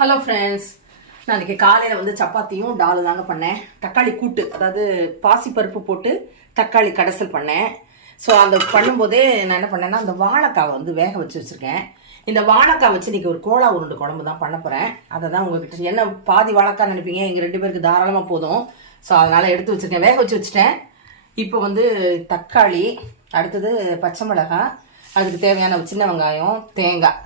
Hello friends, நான் இன்றைக்கி காலையில் வந்து சப்பாத்தியும் டாலு தாங்க பண்ணேன். தக்காளி கூட்டு, அதாவது பாசிப்பருப்பு போட்டு தக்காளி கடைசல் பண்ணேன். ஸோ அந்த பண்ணும்போதே நான் என்ன பண்ணேன்னா, அந்த வாழைக்காவை வந்து வேக வச்சுருக்கேன். இந்த வாழைக்காய் வச்சு இன்றைக்கி ஒரு கோலா உருண்டை குழம்பு தான் பண்ண போகிறேன். அதை தான் உங்கள்கிட்ட என்ன பாதி வாழைக்காய் நினைப்பீங்க, எங்கள் 2 பேருக்கு தாராளமாக போதும். ஸோ அதனால் எடுத்து வச்சுருக்கேன், வேக வச்சுட்டேன். இப்போ வந்து தக்காளி, அடுத்தது பச்சை மிளகாய், அதுக்கு தேவையான சின்ன வெங்காயம், தேங்காய்.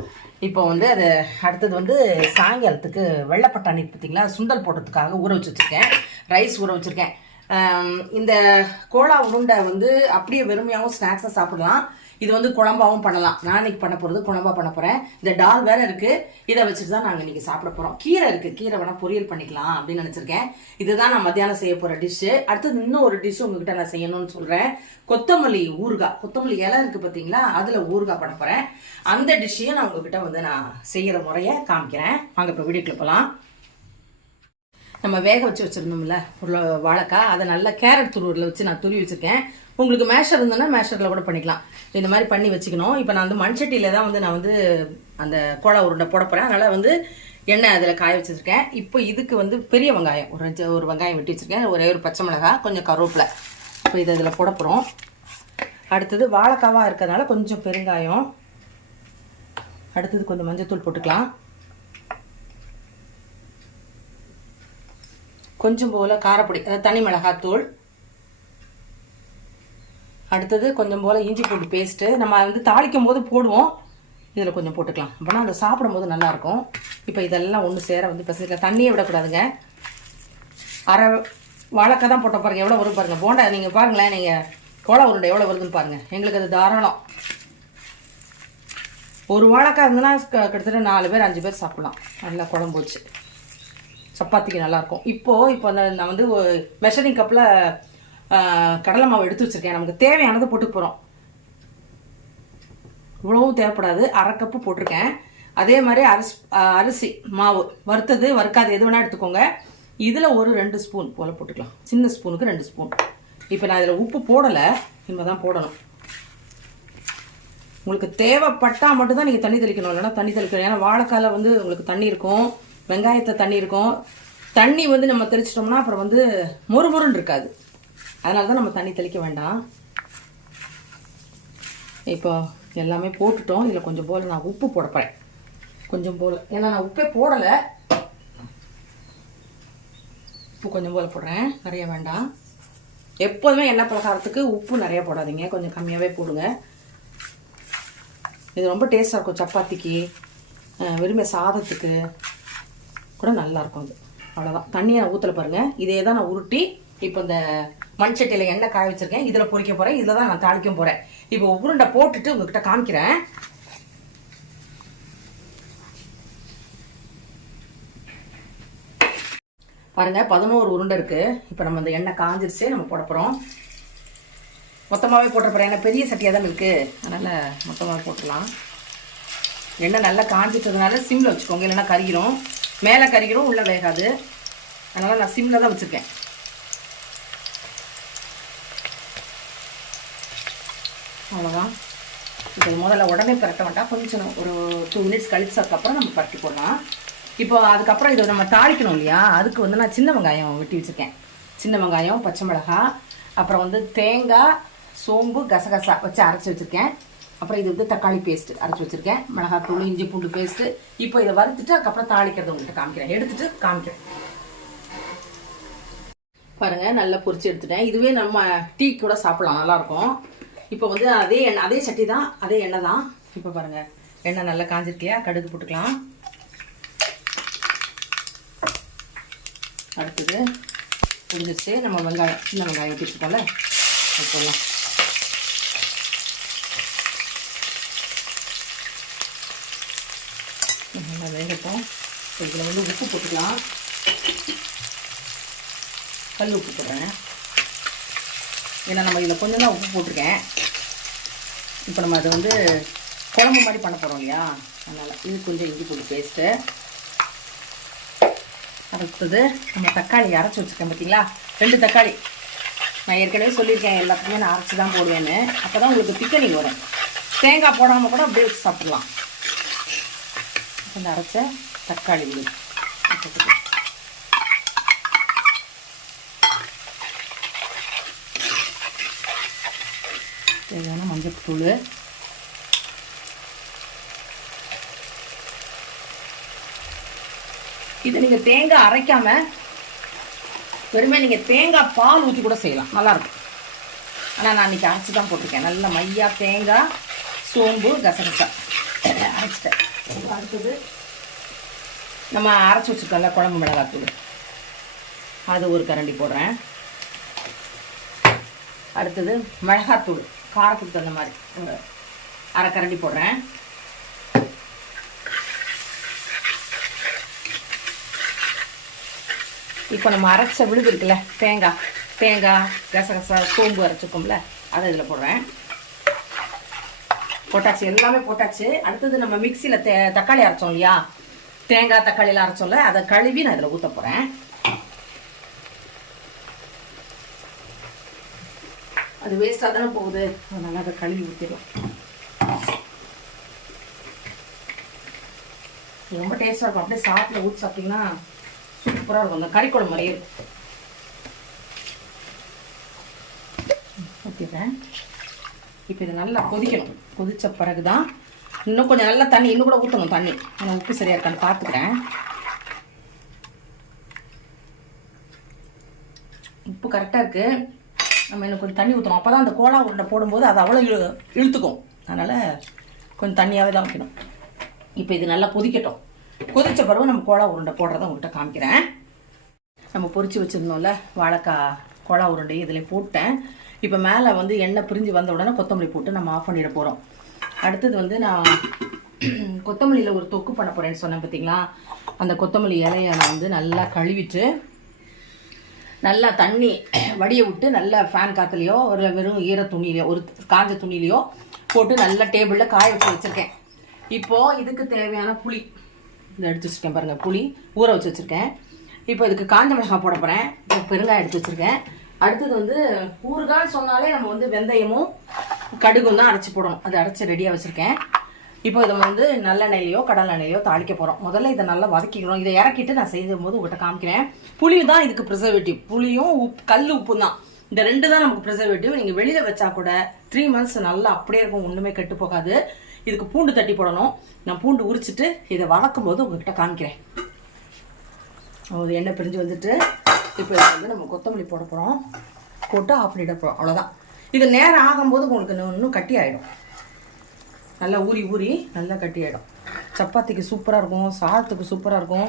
இப்போ வந்து அது அடுத்தது வந்து சாயங்காலத்துக்கு வெள்ளைப்பட்டாணி பார்த்தீங்களா, சுண்டல் போடுறதுக்காக ஊற வச்சுருக்கேன். ரைஸ் ஊற வச்சுருக்கேன். இந்த கோலா உருண்டை வந்து அப்படியே வெறுமையாகவும் ஸ்நாக்ஸாக சாப்பிடலாம். இது வந்து குழம்பாகவும் பண்ணலாம். நான் இன்னைக்கு பண்ண போகிறது குழம்பா பண்ண போகிறேன். இந்த டால் வேறு இருக்குது, இதை வச்சுட்டு தான் நாங்கள் இன்றைக்கி சாப்பிட போகிறோம். கீரை இருக்குது, கீரை வேணால் பொரியல் பண்ணிக்கலாம் அப்படின்னு நினச்சிருக்கேன். இதுதான் நான் மத்தியானம் செய்ய போகிற டிஷ்ஷு. அடுத்தது இன்னும் ஒரு டிஷ்ஷு உங்ககிட்ட நான் செய்யணும்னு சொல்கிறேன். கொத்தமல்லி ஊறுகாய், கொத்தமல்லி இலை இருக்குது பார்த்தீங்களா, அதில் ஊறுகாய் பண்ண போகிறேன். அந்த டிஷ்ஷையும் நான் உங்ககிட்ட வந்து நான் செய்கிற முறையை காமிக்கிறேன். வாங்க இப்போ வீடியோக்குள்ள போகலாம். நம்ம வேக வச்சு வச்சுருந்தோம்ல வாழைக்காய், அதை நல்லா கேரட் துருவரில் வச்சு நான் துருவி வச்சுருக்கேன். உங்களுக்கு மேஷர் இருந்ததுன்னா மேஷரில் கூட பண்ணிக்கலாம். இந்த மாதிரி பண்ணி வச்சுக்கணும். இப்போ நான் வந்து மண்சட்டியில் தான் வந்து நான் வந்து அந்த கோலா உருண்டை போட போகிறேன். அதனால் வந்து எண்ணெய் அதில் காய வச்சுருக்கேன். இப்போ இதுக்கு வந்து பெரிய வெங்காயம் ஒரு வெங்காயம் வெட்டி வச்சுருக்கேன். ஒரே ஒரு பச்சை மிளகாய், கொஞ்சம் கருவேப்பிலை. இப்போ இதை இதில் போட போகிறோம். அடுத்தது வாழைக்காவாக இருக்கிறதுனால கொஞ்சம் பெருங்காயம், அடுத்தது கொஞ்சம் மஞ்சத்தூள் போட்டுக்கலாம். கொஞ்சம் போல் காரப்பொடி, அதாவது தனி மிளகாத்தூள். அடுத்தது கொஞ்சம் போல் இஞ்சி பூண்டு பேஸ்ட்டு. நம்ம வந்து தாளிக்கும் போது போடுவோம், இதில் கொஞ்சம் போட்டுக்கலாம். அப்போனா அதை சாப்பிடும் போது நல்லாயிருக்கும். இப்போ இதெல்லாம் ஒன்று சேர வந்து பசங்க தண்ணியே விடக்கூடாதுங்க. அரை வாழைக்காய் தான் போட்ட பாருங்கள், எவ்வளோ வரும் பாருங்கள். போண்டா நீங்கள் பாருங்களேன், நீங்கள் கோலா உருண்டை எவ்வளோ வருதுன்னு பாருங்கள். எங்களுக்கு அது தாராளம். ஒரு வாழைக்காய் இருந்ததுன்னா கிட்டத்தட்ட 4 பேர் 5 பேர் சாப்பிட்லாம். நல்லா குழம்பு வச்சு சப்பாத்திக்கு நல்லாயிருக்கும். இப்போ நான் வந்து மெஷரிங் கப்பில் கடலை மாவு எடுத்து வச்சுருக்கேன். நமக்கு தேவையானது போட்டு போகிறோம். இவ்வளவும் தேவைப்படாது, 1/2 கப்பு போட்டிருக்கேன். அதே மாதிரி அரிசி மாவு வறுத்தது வறுக்காது எது வேணால் எடுத்துக்கோங்க. இதில் ஒரு 2 ஸ்பூன் போல் போட்டுக்கலாம். சின்ன ஸ்பூனுக்கு 2 ஸ்பூன். இப்போ நான் இதில் உப்பு போடலை, இனிமேல் தான் போடணும். உங்களுக்கு தேவைப்பட்டால் மட்டும்தான் நீங்கள் தண்ணி தெளிக்கணும், இல்லைன்னா தண்ணி தெளிக்கணும். ஏன்னா வாழைக்காயில் வந்து உங்களுக்கு தண்ணி இருக்கும், வெங்காயத்தை தண்ணி இருக்கும். தண்ணி வந்து நம்ம தெளிச்சிட்டோம்னா அப்புறம் வந்து மொறுமொறுன்னு இருக்காது. அதனால தான் நம்ம தண்ணி தெளிக்க வேண்டாம். இப்போ எல்லாமே போட்டுட்டோம். இதில் கொஞ்சம் போல் நான் உப்பு போட போகிறேன், கொஞ்சம் போல். ஏன்னா நான் உப்பே போடலை, உப்பு கொஞ்சம் போல் போடுறேன், நிறைய வேண்டாம். எப்போதுமே எண்ணெய் பலகாரத்துக்கு உப்பு நிறைய போடாதீங்க, கொஞ்சம் கம்மியாகவே போடுங்க. இது ரொம்ப டேஸ்ட்டாக இருக்கும். சப்பாத்திக்கு, வெறுமை சாதத்துக்கு கூட நல்லாயிருக்கும். அது அவ்வளோதான். தண்ணியை நான் ஊற்றலை பாருங்கள். இதே தான் நான் உருட்டி இப்போ இந்த மண் சட்டியில் எண்ணெய் காய வச்சுருக்கேன். இதில் பொரிக்க போகிறேன். இதில் தான் நான் தாளிக்க போகிறேன். இப்போ உருண்டை போட்டுட்டு உங்ககிட்ட காமிக்கிறேன். பாருங்கள், 11 உருண்டை இருக்குது. இப்போ நம்ம இந்த எண்ணெய் காஞ்சிருச்சு, நம்ம போட போகிறோம். மொத்தமாகவே போட்ட போகிறேன். ஏன்னா பெரிய சட்டியாக தான் இருக்குது, அதனால் மொத்தமாக போட்டுடலாம். எண்ணெய் நல்லா காஞ்சிட்டதுனால சிம்மில் வச்சுக்கோங்க, இல்லைன்னா கறிக்கிறோம். மேலே கறிக்கிறோம், உள்ளே வேகாது. அதனால் நான் சிம்மில் தான் வச்சுருக்கேன். அவ்வளோதான். இப்போ முதல்ல உடனே பரட்ட வேண்டாம், கொஞ்சம் ஒரு 2 மினிட்ஸ் கழிச்சதுக்கப்புறம் நம்ம பரட்டி போடலாம். இப்போ அதுக்கப்புறம் இதை நம்ம தாளிக்கணும் இல்லையா, அதுக்கு வந்து நான் சின்ன வெங்காயம் வெட்டி வச்சுருக்கேன். சின்ன வெங்காயம், பச்சை மிளகாய், அப்புறம் வந்து தேங்காய், சோம்பு, கசகசா வச்சு அரைச்சி வச்சுருக்கேன். அப்புறம் இது வந்து தக்காளி பேஸ்ட்டு அரைச்சி வச்சுருக்கேன், மிளகாத்தூள், இஞ்சி பூண்டு பேஸ்ட்டு. இப்போ இதை வறுத்துட்டு அதுக்கப்புறம் தாளிக்கிறத உங்கள்கிட்ட காமிக்கிறேன், எடுத்துகிட்டு காமிக்கிறேன். பாருங்கள், நல்லா பொரிச்சு எடுத்துட்டேன். இதுவே நம்ம டீ கூட சாப்பிட்லாம், நல்லாயிருக்கும். இப்போ வந்து அதே சட்டி தான், அதே எண்ணெய் தான். இப்போ பாருங்கள், எண்ணெய் நல்லா காஞ்சிருக்கையா, கடுகு போட்டுக்கலாம். அடுத்தது புரிஞ்சிச்சு, நம்ம வெங்காயம், சின்ன வெங்காயம் வச்சுருக்கோம்ல, அது போடலாம். நல்லா வேகட்டும். இதில் வந்து உப்பு போட்டுக்கலாம். கல் உப்பு போடுறேன், ஏன்னா நம்ம இதில் கொஞ்சம் தான் உப்பு போட்டிருக்கேன். இப்போ நம்ம அதை வந்து குழம்பு மாதிரி பண்ண போகிறோம் இல்லையா, அதனால் இது கொஞ்சம் இஞ்சி பூண்டு பேஸ்ட்டு. அடுத்தது நம்ம தக்காளி அரைச்சி வச்சுருக்கேன் பார்த்தீங்களா, 2 தக்காளி. நான் ஏற்கனவே சொல்லியிருக்கேன், எல்லாத்துக்குமே நான் அரைச்சி தான் போடுவேன்னு. அப்போ தான் உங்களுக்கு திக்கனி வரும். தேங்காய் போடாமல் கூட அப்படியே வச்சு சாப்பிட்லாம். கொஞ்சம் அரைச்ச தக்காளி விழுது. தேவையான மஞ்சள்தூள், இது நீங்கள் தேங்காய் அரைக்காம வெறுமே நீங்கள் தேங்காய் பால் ஊற்றி கூட செய்யலாம், நல்லாயிருக்கும். ஆனால் நான் இன்றைக்கி அரைச்சி தான் போட்டிருக்கேன். நல்ல மையா தேங்காய், சோம்பு, கசகசா அரைச்சிட்டேன். அடுத்தது நம்ம அரைச்சி வச்சுருக்கோம்ல குழம்பு மிளகாத்தூள், அது ஒரு கரண்டி போடுறேன். அடுத்தது மிளகாத்தூள் காரத்துக்கு தகுந்த மாதிரி அரை கரண்டி போடுறேன். இப்போ நம்ம அரைச்ச விழுது இருக்குல்ல, தேங்காய் கசகசா சோம்பு அரைச்சிருக்கோம்ல, அதை இதில் போடுறேன். போட்டாச்சு, எல்லாமே போட்டாச்சு. அடுத்தது நம்ம மிக்சியில் தக்காளி அரைச்சோம் இல்லையா, தேங்காய் தக்காளியெலாம் அரைச்சோம்ல, அதை கழுவி நான் இதில் ஊற்ற போகிறேன். அது வேஸ்ட்டாக தானே போகுது, அதனால் அதை கழுவி ஊற்றிடலாம். ரொம்ப டேஸ்ட்டாக இருக்கும். அப்படியே சாப்பிட ஊற்றி சாப்பிட்டிங்கன்னா சூப்பராக இருக்கும், அந்த கறிக்குழம்பு மாதிரியே இருக்கும். ஊற்றிடுறேன். இப்போ இது நல்லா கொதிக்கணும். கொதித்த பிறகு தான் இன்னும் கொஞ்சம் நல்லா தண்ணி இன்னும் கூட ஊற்றணும். தண்ணி நான் உப்பு சரியாக இருக்கான்னு பார்த்துக்கிறேன். உப்பு கரெக்டாக இருக்குது. நம்ம இன்னும் கொஞ்சம் தண்ணி ஊற்றணும். அப்போ தான் அந்த கோலா உருண்டை போடும்போது அது அவ்வளோ இழுத்துக்கும். அதனால் கொஞ்சம் தண்ணியாகவே தான் வைக்கணும். இப்போ இது நல்லா கொதிக்கட்டும். கொதித்த பிறகு நம்ம கோலா உருண்டை போடுறத உங்கள்கிட்ட காமிக்கிறேன். நம்ம பொரிச்சு வச்சுருந்தோம்ல வாழைக்காய் கோலா உருண்டையை இதில் போட்டேன். இப்போ மேலே வந்து எண்ணெய் பிரிஞ்சு வந்த உடனே கொத்தமல்லி போட்டு நம்ம ஆஃப் பண்ணிட போகிறோம். அடுத்தது வந்து நான் கொத்தமல்லியில் ஒரு தொக்கு பண்ண போகிறேன்னு சொன்னேன் பார்த்தீங்களா. அந்த கொத்தமல்லி இலையை நான் வந்து நல்லா கழுவிட்டு நல்லா தண்ணி வடிய விட்டு நல்லா ஃபேன் காற்றுலையோ ஒரு வெறும் ஈர துணியிலையோ ஒரு காஞ்ச துணியிலையோ போட்டு நல்லா டேபிளில் காய வச்சு வச்சுருக்கேன். இப்போது இதுக்கு தேவையான புளி இதை எடுத்து வச்சுருக்கேன் பாருங்கள். புளி ஊற வச்சு வச்சுருக்கேன். இப்போ இதுக்கு காஞ்ச மிளகாய் போட போகிறேன். இப்போ பெருங்காயம் எடுத்து வச்சுருக்கேன். அடுத்தது வந்து ஊறுகான்னு சொன்னாலே நம்ம வந்து வெந்தயமும் கடுகும் தான் அரைச்சி போடணும். அதை அரைச்சி ரெடியாக வச்சுருக்கேன். இப்போ இதை வந்து நல்லெண்ணெயிலையோ கடல் எண்ணெயிலையோ தாளிக்க போகிறோம். முதல்ல இதை நல்லா வதக்கிக்கணும். இதை இறக்கிட்டு நான் செய்யும் போது உங்கள்கிட்ட காமிக்கிறேன். புளி தான் இதுக்கு ப்ரிசர்வேட்டிவ். புளியும் கல் உப்பு தான், இந்த ரெண்டு தான் நமக்கு ப்ரிசர்வேட்டிவ். நீங்கள் வெளியில் வச்சா கூட 3 months நல்லா அப்படியே இருக்கும், ஒன்றுமே கெட்டு போகாது. இதுக்கு பூண்டு தட்டி போடணும். நான் பூண்டு உரிச்சிட்டு இதை வதக்கும் போது உங்கள்கிட்ட காமிக்கிறேன். ஒரு எண்ணெய் பிரிஞ்சு வந்துட்டு இப்போ இதை வந்து நம்ம கொத்தமல்லி போட போகிறோம். போட்டு ஆஃப் பண்ணிட போகிறோம், அவ்வளோதான். இது நேரம் ஆகும்போது உங்களுக்கு இன்னும் கட்டி ஆகிடும். நல்லா ஊறி நல்லா கட்டி ஆகிடும். சப்பாத்திக்கு சூப்பராக இருக்கும், சாதத்துக்கு சூப்பராக இருக்கும்.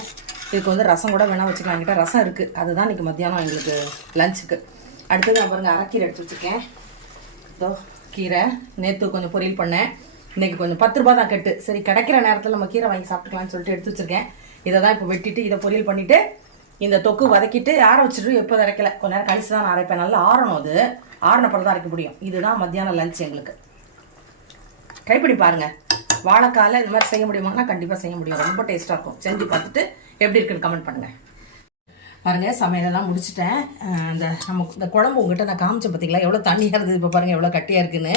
இதுக்கு வந்து ரசம் கூட வேணால் வச்சுக்கலாம். என்கிட்ட ரசம் இருக்குது, அதுதான் இன்றைக்கி மத்தியானம் எங்களுக்கு லஞ்சுக்கு. அடுத்தது நான் பாருங்கள் அரைக்கீரை எடுத்து வச்சுருக்கேன். இதோ கீரை நேற்று கொஞ்சம் பொரியல் பண்ணேன். இன்றைக்கி கொஞ்சம் 10 ரூபா தான் கட்டு. சரி கிடைக்கிற நேரத்தில் நம்ம கீரை வாங்கி சாப்பிட்டுக்கலான்னு சொல்லிட்டு எடுத்து வச்சுருக்கேன். இதை தான் இப்போ வெட்டிட்டு இதை பொரியல் பண்ணிவிட்டு இந்த தொக்கு வதக்கிட்டு ஆற வச்சுட்டு எப்போ அரைக்கல கொஞ்ச நேரம் கழிச்சு தான் நான் அரைப்பேன். நல்லா ஆறணும். அது ஆறினப்பறம் தான் அரைக்க முடியும். இதுதான் மத்தியானம் லஞ்ச் எங்களுக்கு. ட்ரை பண்ணி பாருங்கள். வாழைக்காயில் இது மாதிரி செய்ய முடியுமானா கண்டிப்பாக செய்ய முடியும். ரொம்ப டேஸ்ட்டாக இருக்கும். செஞ்சு பார்த்துட்டு எப்படி இருக்குன்னு கமெண்ட் பண்ணுங்கள். பாருங்கள் சமையலெல்லாம் முடிச்சுட்டேன். இந்த குழம்பு உங்கள்கிட்ட நான் காமிச்சேன் பார்த்தீங்களா, எவ்வளோ தண்ணியாக இருந்தது. இப்போ பாருங்கள் எவ்வளோ கட்டியாக இருக்குன்னு.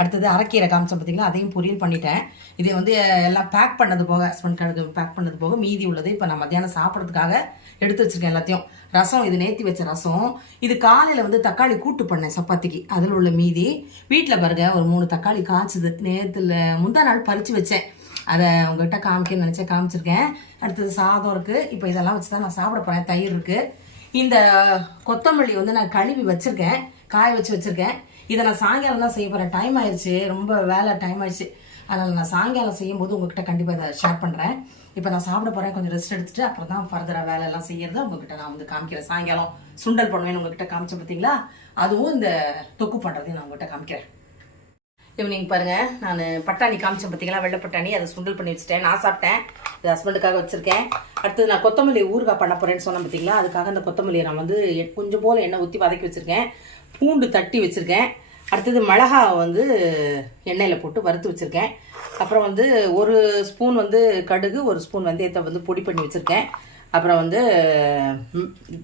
அடுத்தது அரைக்கீரை காமிச்சேன் பார்த்தீங்களா, அதையும் பொரியல் பண்ணிட்டேன். இதை வந்து எல்லாம் பேக் பண்ணது போக, ஹஸ்பண்ட் கார்டுக்கு பேக் பண்ணது போக மீதி உள்ளது இப்போ நான் மத்தியானம் சாப்பிட்றதுக்காக எடுத்து வச்சுருக்கேன் எல்லாத்தையும். ரசம் இது நேற்றி வச்ச ரசம். இது காலையில் வந்து தக்காளி கூட்டு பண்ணேன் சப்பாத்திக்கு, அதில் உள்ள மீதி. வீட்டில் பாருங்க ஒரு 3 தக்காளி காய்ச்சுது. நேற்றுல முந்தா நாள் பறித்து வச்சேன். அதை உங்கள்கிட்ட காமிக்கணும்னு நினச்சேன், காமிச்சிருக்கேன். அடுத்தது சாதம் இருக்குது. இப்போ இதெல்லாம் வச்சு தான் நான் சாப்பிட போகிறேன். தயிர் இருக்குது. இந்த கொத்தமல்லி வந்து நான் கழுவி வச்சுருக்கேன், காய வச்சு வச்சுருக்கேன். இதை நான் சாயங்காலம் தான் செய்ய போகிறேன். டைம் ஆயிடுச்சு, ரொம்ப வேலை டைம் ஆயிடுச்சு. அதனால் நான் சாயங்காலம் செய்யும் போது உங்கள்கிட்ட கண்டிப்பாக இதை ஷேர் பண்ணுறேன். இப்போ நான் சாப்பிட போகிறேன், கொஞ்சம் ரெஸ்ட் எடுத்துகிட்டு அப்புறம் தான் ஃபர்தராக வேலையெல்லாம் செய்யறதை உங்கள்கிட்ட நான் வந்து காமிக்கிறேன். சாயங்காலம் சுண்டல் பண்ணுவேன்னு உங்கள்கிட்ட காமிச்சேன் பார்த்தீங்களா, அதுவும் இந்த தொக்கு பண்ணுறதையும் நான் உங்கள்கிட்ட காமிக்கிறேன். ஈவினிங் பாருங்கள், நான் பட்டாணி காமிச்சேன் பார்த்தீங்களா, வெள்ளை பட்டாணி, அதை சுண்டல் பண்ணி வச்சுட்டேன். நான் சாப்பிட்டேன், இது ஹஸ்பண்டுக்காக வச்சுருக்கேன். அடுத்தது நான் கொத்தமல்லி ஊறுகாய் பண்ண போகிறேன்னு சொன்னேன் பார்த்தீங்களா, அதுக்காக அந்த கொத்தமல்லியை நான் வந்து கொஞ்சம் போல் எண்ணெய் ஊற்றி வதக்கி வச்சுருக்கேன். பூண்டு தட்டி வச்சுருக்கேன். அடுத்தது மிளகா வந்து எண்ணெயில் போட்டு வறுத்து வச்சுருக்கேன். அப்புறம் வந்து 1 ஸ்பூன் வந்து கடுகு, 1 ஸ்பூன் வெந்தயத்தை வந்து பொடி பண்ணி வச்சுருக்கேன். அப்புறம் வந்து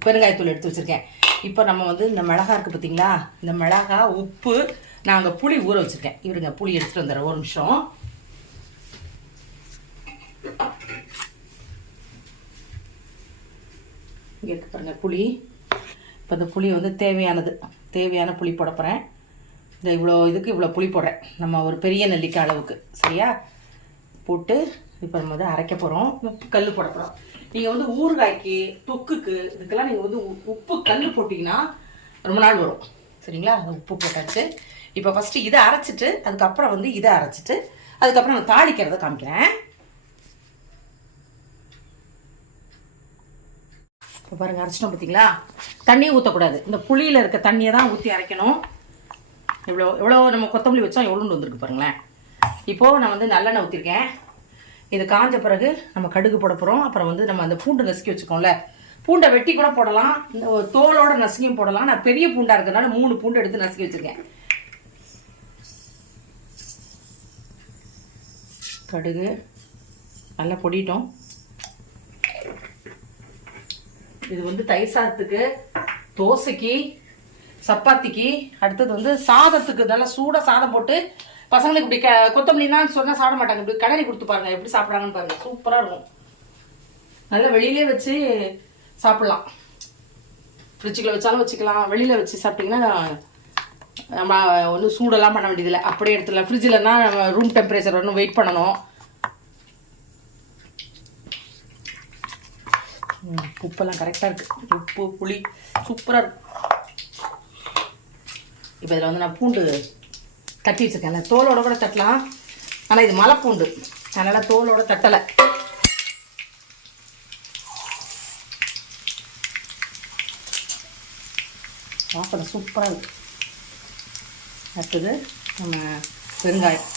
பெருங்காயத்தூள் எடுத்து வச்சுருக்கேன். இப்போ நம்ம வந்து இந்த மிளகா இருக்குது பார்த்தீங்களா, இந்த மிளகா, உப்பு, நான் அங்கே புளி ஊற வச்சுருக்கேன். இவருங்க புளி எடுத்துகிட்டு வந்துடுறேன், ஒரு நிமிஷம். இங்கே இருக்கு பாருங்கள் புளி. இப்போ இந்த புளி வந்து தேவையான புளி போட போகிறேன். இந்த இவ்வளோ இதுக்கு இவ்வளோ புளி போடுறேன், நம்ம ஒரு பெரிய நெல்லிக்காய் அளவுக்கு. சரியா? போட்டு இப்போ நம்ம வந்து அரைக்க போகிறோம். கல் போட போகிறோம். நீங்கள் வந்து ஊறுகாய்க்கு, தொக்குக்கு, இதுக்கெல்லாம் நீங்கள் வந்து உப்பு கல் போட்டிங்கன்னா ரொம்ப நாள் வரும். சரிங்களா? அது உப்பு போட்டாச்சு. இப்போ ஃபஸ்ட்டு இதை அரைச்சிட்டு அதுக்கப்புறம் வந்து இதை அரைச்சிட்டு அதுக்கப்புறம் நான் தாளிக்கிறத காமிக்கிறேன். இப்போ பாருங்கள், அரைச்சிட்டோம் பார்த்தீங்களா? தண்ணியை ஊற்றக்கூடாது, இந்த புளியில் இருக்க தண்ணியை தான் ஊற்றி அரைக்கணும். எவ்வளோ நம்ம கொத்தமல்லி வச்சோம் எவ்வளோன்னு வந்துருக்கு பாருங்களேன். இப்போது நான் வந்து நல்லெண்ணெய் ஊற்றிருக்கேன். இது காஞ்ச பிறகு நம்ம கடுகு போட போகிறோம். அப்புறம் வந்து நம்ம அந்த பூண்டு நசுக்கி வச்சுக்கோம்ல, பூண்டை வெட்டி கூட போடலாம், இந்த தோலோட நசுக்கியும் போடலாம். நான் பெரிய பூண்டாக இருக்கிறதுனால 3 பூண்டு எடுத்து நசுக்கி வச்சுருக்கேன். கடுகு நல்லா பொடிட்டோம். இது வந்து தயிர் சாதத்துக்கு, தோசைக்கு, சப்பாத்திக்கு, அடுத்தது வந்து சாதத்துக்கு நல்லா சூடாக சாதம் போட்டு பசங்களுக்கு இப்படி கொத்தமல்லினா சொன்னால் சாப்பிட மாட்டாங்க. இப்படி கடலை கொடுத்து பாருங்க எப்படி சாப்பிட்றாங்கன்னு பாருங்க. சூப்பராக இருக்கும். நல்லா வெளியிலே வச்சு சாப்பிட்லாம். ஃப்ரிட்ஜுக்குள்ள வச்சாலும் வச்சுக்கலாம். வெளியில் வச்சு சாப்பிட்டிங்கன்னா நம்ம ஒன்றும் சூடெல்லாம் பண்ண வேண்டியதில்லை, அப்படியே எடுத்துடலாம். ஃப்ரிட்ஜில்னா ரூம் டெம்பரேச்சர் ஒன்றும் வெயிட் பண்ணணும். உப்பெல்லாம் கரெக்டாக இருக்குது. உப்பு புளி சூப்பராக இருக்கு. இப்போ இதில் வந்து நான் பூண்டு தட்டி வச்சுருக்கேன். தோலோட கூட தட்டலாம், ஆனால் இது மலை பூண்டு, அதனால் தோலோட தட்டலை. வாசனை சூப்பராக இருக்குது. அடுத்தது நம்ம பெருங்காயம்,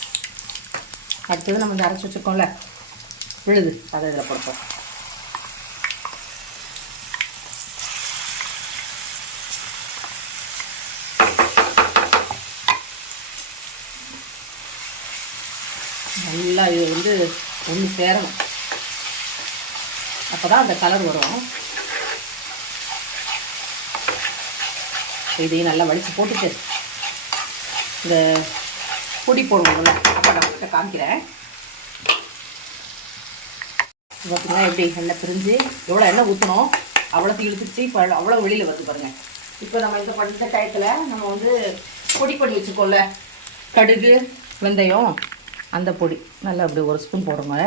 அடுத்தது நம்ம இந்த அரைச்சி வச்சுருக்கோம்ல விழுது, அதை இதில் போடுறோம். நல்லா இது வந்து ஒன்று சேரணும், அப்போ தான் அந்த கலர் வரும். இதையும் நல்லா வலிச்சு போட்டுட்டு இந்த பொடி போடுவோம்ல, அப்போ நான் கிட்ட காமிக்கிறேன். பார்த்தீங்கன்னா எப்படி எண்ணெய் பிரிஞ்சு எவ்வளோ எண்ணெய் ஊற்றணும் அவ்வளோத்து இழுத்துச்சு. இப்போ அவ்வளோ வெளியில் வந்து பாருங்கள். இப்போ நம்ம இந்த பண்ண டயத்தில் நம்ம வந்து பொடி பண்ணி வச்சுக்கோம்ல, கடுகு வெந்தயம், அந்த பொடி நல்லா அப்படி 1 ஸ்பூன் போடுங்க.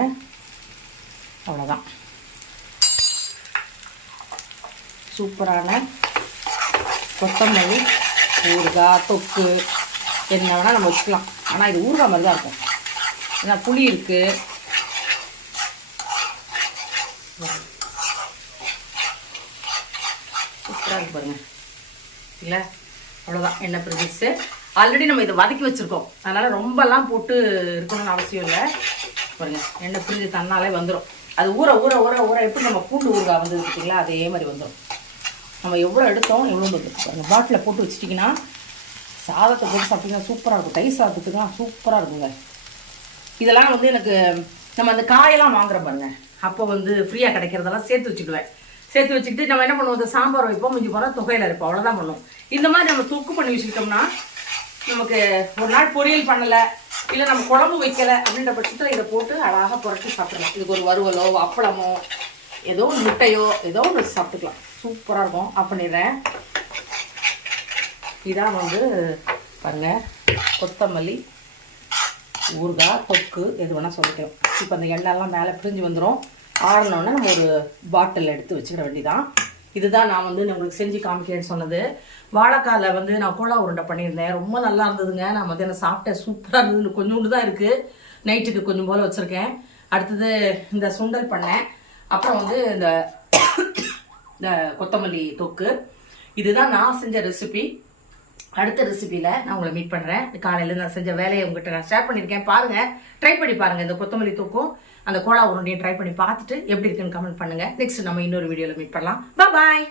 அவ்வளோதான். சூப்பரான கொத்தமல்லி ஊறுகாய், தொக்கு என்ன வேணால் நம்ம வச்சுக்கலாம். ஆனால் இது ஊறுகாய் மாதிரி தான் இருக்கும், ஏன்னா புளி இருக்குது. சூப்பராக இருக்கு பாருங்கள். இல்லை அவ்வளோதான், எண்ணெய் பிரிஞ்சிச்சு. ஆல்ரெடி நம்ம இதை வதக்கி வச்சுருக்கோம், அதனால் ரொம்பலாம் போட்டு இருக்கணும்னு அவசியம் இல்லை. பாருங்கள், எண்ணெய் பிரிஞ்சு தன்னாலே வந்துடும். அது ஊற ஊற ஊற ஊற எப்படி நம்ம பூண்டு ஊறுகாய் வந்து பார்த்தீங்களா, அதே மாதிரி வந்துடும். நம்ம எவ்வளோ எடுத்தோம் எவ்வளோ வந்துருக்கு பாருங்கள். பாட்டிலில் போட்டு வச்சிட்டிங்கன்னா சாதத்தை போட்டு சாப்பிட்டிங்கன்னா சூப்பராக இருக்கும். தயிர் சாதத்துக்குலாம் சூப்பராக இருக்குங்க. இதெல்லாம் வந்து எனக்கு நம்ம அந்த காயெல்லாம் வாங்குற பாருங்க, அப்போ வந்து ஃப்ரீயாக கிடைக்கிறதெல்லாம் சேர்த்து வச்சுக்குவேன். சேர்த்து வச்சுக்கிட்டு நம்ம என்ன பண்ணுவோம், சாம்பார் வைப்போம், மிஞ்சி போகிறோம் தொகையில் இருப்போம், அவ்வளோதான் பண்ணுவோம். இந்த மாதிரி நம்ம தொக்கு பண்ணி வச்சுக்கிட்டோம்னா நமக்கு ஒரு நாள் பொரியல் பண்ணலை, இல்லை நம்ம குழம்பு வைக்கலை அப்படின்ற பட்சத்தில் இதை போட்டு அழகாக புரட்டி சாப்பிடலாம். இதுக்கு ஒரு வறுவலோ அப்பளமோ ஏதோ முட்டையோ ஏதோ ஒன்று சாப்பிட்டுக்கலாம். சூப்பராக இருக்கும். ஆஃப் பண்ணிடுறேன். இதான் வந்து பாருங்கள், கொத்தமல்லி ஊறுகாய், தொக்கு எது வேணால் சொல்லிக்கலாம். இப்போ அந்த எண்ணெய்லாம் மேலே பிரிஞ்சு வந்துடும். ஆறினோடனே நம்ம ஒரு பாட்டில் எடுத்து வச்சுக்கிட வேண்டியதான். இதுதான் நான் வந்து உங்களுக்கு செஞ்சு காமிக்கிறேன்னு சொன்னது. வாழைக்காயில் வந்து நான் கோலா உருண்டை பண்ணியிருந்தேன், ரொம்ப நல்லா இருந்ததுங்க. நான் மத்தியானம் சாப்பிட்டேன், சூப்பராக இருந்தது. கொஞ்சோண்டு தான் இருக்குது, நைட்டுக்கு கொஞ்சம் போல் வச்சுருக்கேன். அடுத்தது இந்த சுண்டல் பண்ணேன். அப்புறம் வந்து இந்த கொத்தமல்லி தொக்கு. இதுதான் நான் செஞ்ச ரெசிபி. அடுத்த ரெசிபியில் நான் உங்களை மீட் பண்ணுறேன். காலையில் நான் செஞ்ச வேலையை உங்கள்கிட்ட நான் ஷேர் பண்ணியிருக்கேன். பாருங்கள், ட்ரை பண்ணி பாருங்கள். இந்த கொத்தமல்லி தொக்கும் அந்த கோலா உருண்டையும் ட்ரை பண்ணி பார்த்துட்டு எப்படி இருக்குன்னு கமெண்ட் பண்ணுங்கள். நெக்ஸ்ட் நம்ம இன்னொரு வீடியோவில் மீட் பண்ணலாம். பாய்.